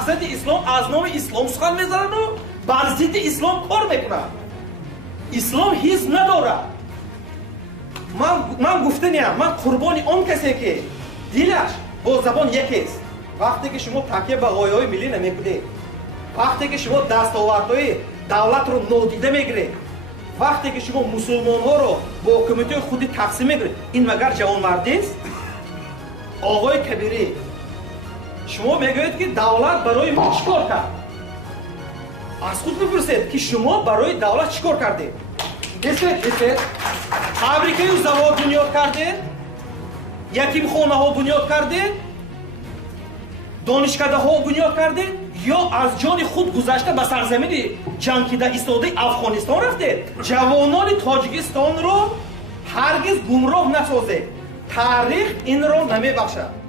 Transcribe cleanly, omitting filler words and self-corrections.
مقصد اسلام از نام اسلام سخن میزنن و بر ضد اسلام کار میکنن. اسلام حزب نداره. من گفتنیم من قربان اون کسی که دلش با زبان یکیست. وقتی که شما تکیه به غایه‌های ملی نمیکنید، وقتی که شما دستاوردهای دولت رو نادیده میگیرید، وقتی که شما مسلمان ها رو با حکومت خودی تقسیم میگیرید، این مگر جوانمردی است؟ آقای کبیری شما میگویید که دولت برای ما چیکار کرد؟ از خود بپرسید که شما برای دولت چیکار کردید؟ بسید فابریکه و زواد بنیاد کردید؟ یتیم خانه ها بنیاد کردید؟ دانشکده ها بنیاد کردید؟ یا از جان خود گذشته به سرزمین جنگیده ایستاده افغانستان رفتید؟ جوانان تاجیکستان رو هرگز گمراه نسازید. تاریخ این رو نمیبخشد.